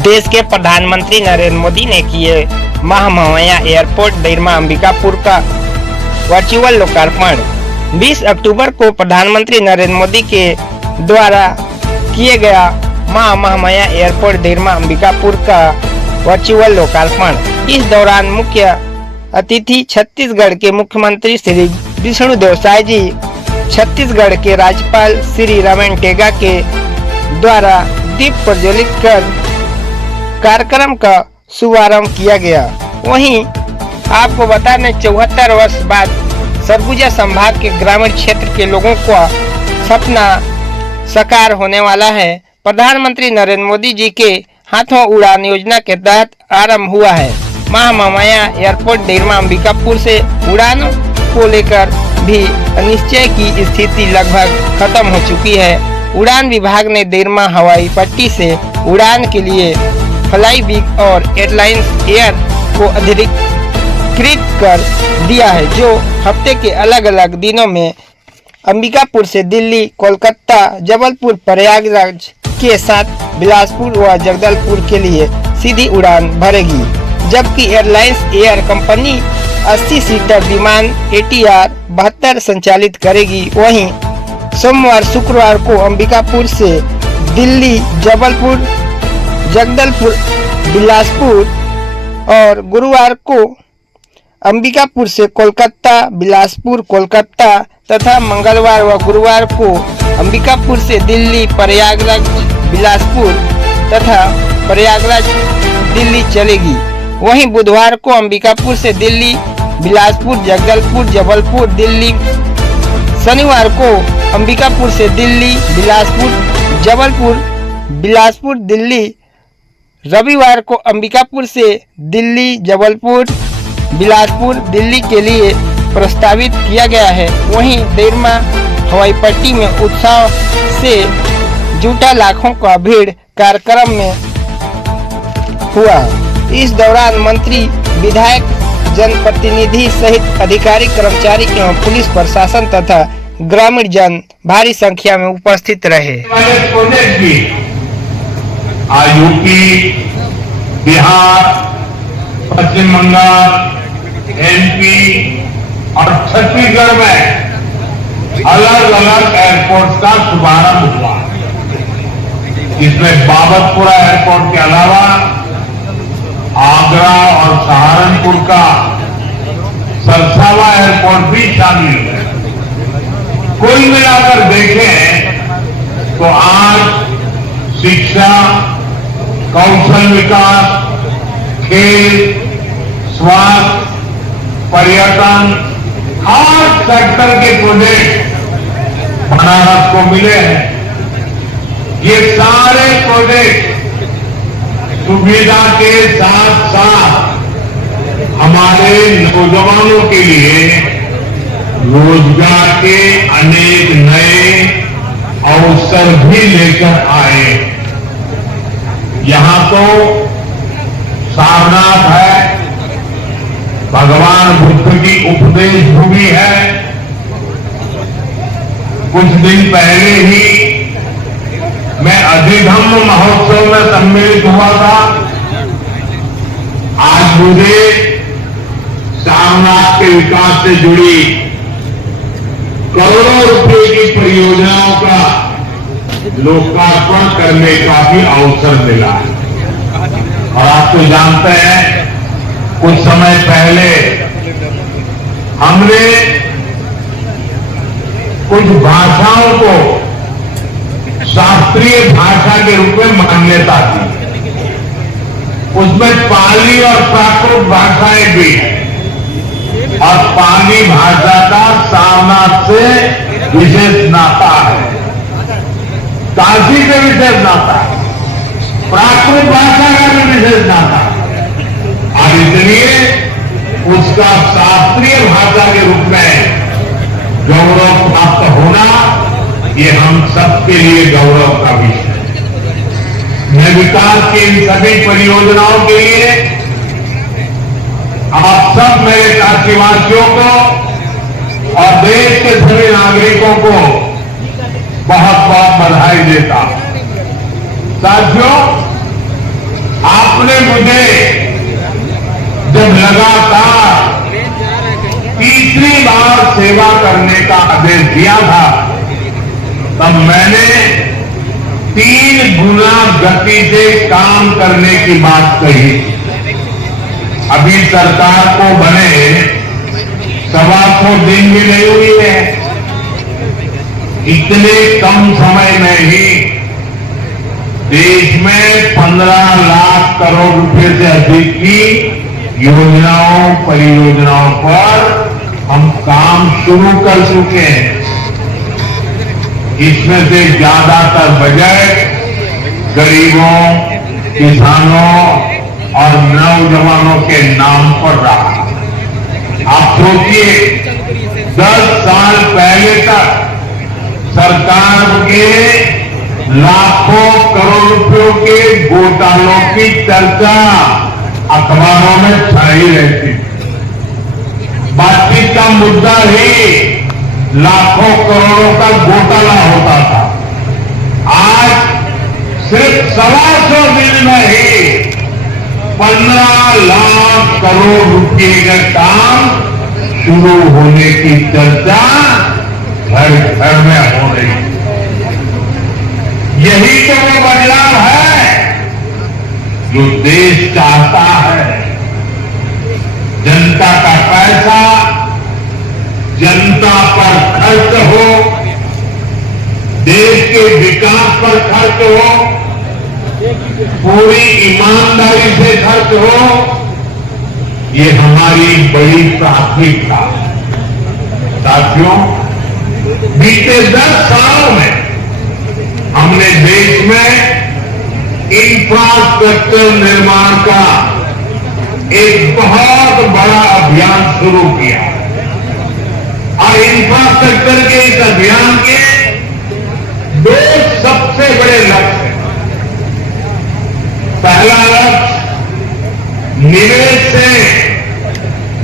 देश के प्रधानमंत्री नरेंद्र मोदी ने किए महामहिम एयरपोर्ट देरमा अंबिकापुर का वर्चुअल लोकार्पण। 20 अक्टूबर को प्रधानमंत्री नरेंद्र मोदी के द्वारा किए गया महामहिम एयरपोर्ट देरमा अंबिकापुर का वर्चुअल लोकार्पण। इस दौरान मुख्य अतिथि छत्तीसगढ़ के मुख्यमंत्री श्री विष्णुदेव साय जी, छत्तीसगढ़ के राज्यपाल श्री रमन टेगा के द्वारा दीप प्रज्वलित कर कार्यक्रम का शुभारंभ किया गया। वहीं आपको बता दें 74 वर्ष बाद सरगुजा संभाग के ग्रामीण क्षेत्र के लोगों का सपना साकार होने वाला है। प्रधानमंत्री नरेंद्र मोदी जी के हाथों उड़ान योजना के तहत आरंभ हुआ है महामहिम एयरपोर्ट देरमा अंबिकापुर से उड़ान को लेकर भी अनिश्चय की स्थिति लगभग खत्म हो चुकी है। उड़ान विभाग ने देरमा हवाई पट्टी से उड़ान के लिए फ्लाई बिग और एयरलाइंस एयर को अधिकृत कर दिया है, जो हफ्ते के अलग अलग दिनों में अंबिकापुर से दिल्ली, कोलकाता, जबलपुर, प्रयागराज के साथ बिलासपुर व जगदलपुर के लिए सीधी उड़ान भरेगी। जबकि एयरलाइंस एयर कंपनी 80 सीटर विमान ATR 72 संचालित करेगी। वहीं सोमवार शुक्रवार को अंबिकापुर से दिल्ली, जबलपुर, जगदलपुर, बिलासपुर और गुरुवार को अंबिकापुर से कोलकाता, बिलासपुर, कोलकाता तथा मंगलवार व गुरुवार को अंबिकापुर से दिल्ली, प्रयागराज, बिलासपुर तथा प्रयागराज, दिल्ली चलेगी। वहीं बुधवार को अंबिकापुर से दिल्ली, बिलासपुर, जगदलपुर, जबलपुर, दिल्ली। शनिवार को अंबिकापुर से दिल्ली, बिलासपुर, जबलपुर, बिलासपुर, दिल्ली। रविवार को अंबिकापुर से दिल्ली, जबलपुर, बिलासपुर, दिल्ली के लिए प्रस्तावित किया गया है। वहीं देरमा हवाई पट्टी में उत्साह से जुटा लाखों का भीड़ कार्यक्रम में हुआ। इस दौरान मंत्री, विधायक, जनप्रतिनिधि सहित अधिकारी, कर्मचारी एवं पुलिस प्रशासन तथा ग्रामीण जन भारी संख्या में उपस्थित रहे। यूपी, बिहार, पश्चिम बंगाल, MP और छत्तीसगढ़ में अलग अलग एयरपोर्ट का शुभारंभ हुआ। इसमें बाबतपुरा एयरपोर्ट के अलावा आगरा और सहारनपुर का सरसावा एयरपोर्ट भी शामिल है। कुल मिलाकर देखें तो आज शिक्षा, कौशल विकास, खेल, स्वास्थ्य, पर्यटन, हर सेक्टर के प्रोजेक्ट बनारस को मिले हैं। ये सारे प्रोजेक्ट सुविधा के साथ साथ हमारे नौजवानों के लिए रोजगार के अनेक नए अवसर भी लेकर आए। यहां तो सारनाथ है, भगवान बुद्ध की उपदेश भूमि है। कुछ दिन पहले ही मैं अधिधम्म महोत्सव में सम्मिलित हुआ था। आज मुझे सारनाथ के विकास से जुड़ी करोड़ों रुपए की परियोजनाओं का लोकार्पण करने का भी अवसर मिला है। और आप तो जानते हैं, कुछ समय पहले हमने कुछ भाषाओं को शास्त्रीय भाषा के रूप में मान्यता दी। उसमें पाली और प्राकृत भाषाएं भी हैं। और पाली भाषा का सारनाथ से विशेष नाता है, काशी से विशेष नाता है, प्राकृत भाषा का भी विशेष नाता है। और इसलिए उसका शास्त्रीय भाषा के रूप में गौरव प्राप्त होना, ये हम सबके लिए गौरव का विषय है। मैं विकास की इन सभी परियोजनाओं के लिए आप सब मेरे काशीवासियों को और देश के सभी नागरिकों को बहुत बहुत बधाई देता हूं। साथियों, आपने मुझे जब लगातार तीसरी बार सेवा करने का आदेश दिया था, तब मैंने 3 गुना गति से काम करने की बात कही। अभी सरकार को बने 125 दिन भी नहीं हुई है। इतने कम समय में ही देश में 15 लाख करोड़ रुपए से अधिक की योजनाओं, परियोजनाओं पर हम काम शुरू कर चुके हैं। इसमें से ज्यादातर बजट गरीबों, किसानों और नौजवानों के नाम पर रहा। आप सोचिए, 10 साल पहले तक सरकार के लाखों करोड़ रुपयों के घोटालों की चर्चा अखबारों में छाई रहती। बातचीत का मुद्दा ही लाखों करोड़ों का घोटाला होता था। आज सिर्फ 125 दिन में ही 15 लाख करोड़ रुपए का काम शुरू होने की चर्चा घर घर में हो रही है। यही तो वो बदलाव है जो देश चाहता है। जनता का पैसा जनता पर खर्च हो, देश के विकास पर खर्च हो, पूरी ईमानदारी से खर्च हो, ये हमारी बड़ी प्राथमिकता है। साथियों, बीते 10 सालों में हमने देश में इंफ्रास्ट्रक्चर निर्माण का एक बहुत बड़ा अभियान शुरू किया और इंफ्रास्ट्रक्चर के इस अभियान के 2 सबसे बड़े लक्ष्य हैं। पहला लक्ष्य निवेश से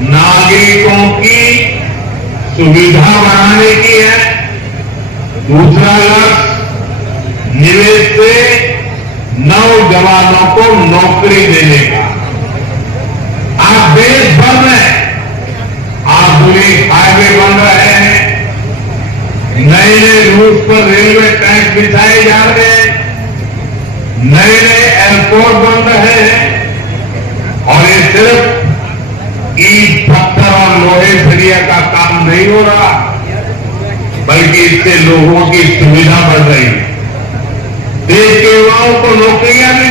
नागरिकों की सुविधा बढ़ाने की है। दूसरा लक्ष्य निवेश से नौजवानों को नौकरी देने का। आज देश भर में आधुनिक हाईवे बन रहे हैं, नए नए रूट पर रेलवे ट्रैक बिछाए जा रहे हैं, नए नए एयरपोर्ट बन रहे हैं और ये सिर्फ ईंट, पत्थर और लोहे सरिया का काम नहीं हो रहा, बल्कि इससे लोगों की सुविधा बढ़ रही है। देश के युवाओं को नौकरियां भी